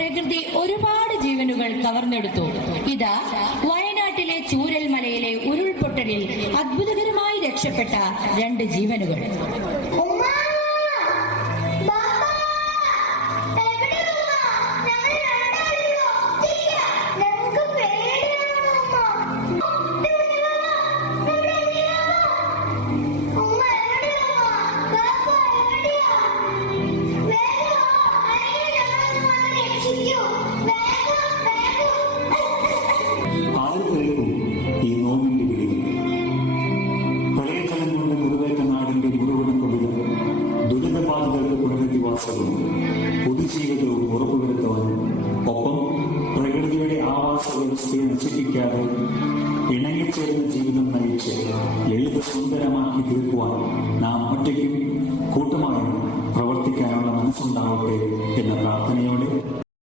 പ്രകൃതി ഒരുപാട് ജീവനുകൾ കവർന്നെടുത്തു. ഇതാ വയനാട്ടിലെ ചൂരൽമലയിലെ ഉരുൾപൊട്ടലിൽ അത്ഭുതകരമായി രക്ഷപ്പെട്ട 2 ജീവനുകൾ. ഈ നോവിന്റെ വിളികൾ പ്രളയജലം കൊണ്ട് മുറിവേറ്റ നാടിന്റെ മുഴുവൻ കൊടികൾ ദുരിതബാധിതരുടെ പുനരധിവാസവും പൊതുജീവിതവും ഉറപ്പുവരുത്തുവാനും ഒപ്പം പ്രകൃതിയുടെ ആവാസ വ്യവസ്ഥയെ നശിപ്പിക്കാതെ ഇണങ്ങിച്ചേർന്ന ജീവിതം നയിച്ച് ലളിത സുന്ദരമാക്കി തീർക്കുവാൻ നാം ഒറ്റയ്ക്ക്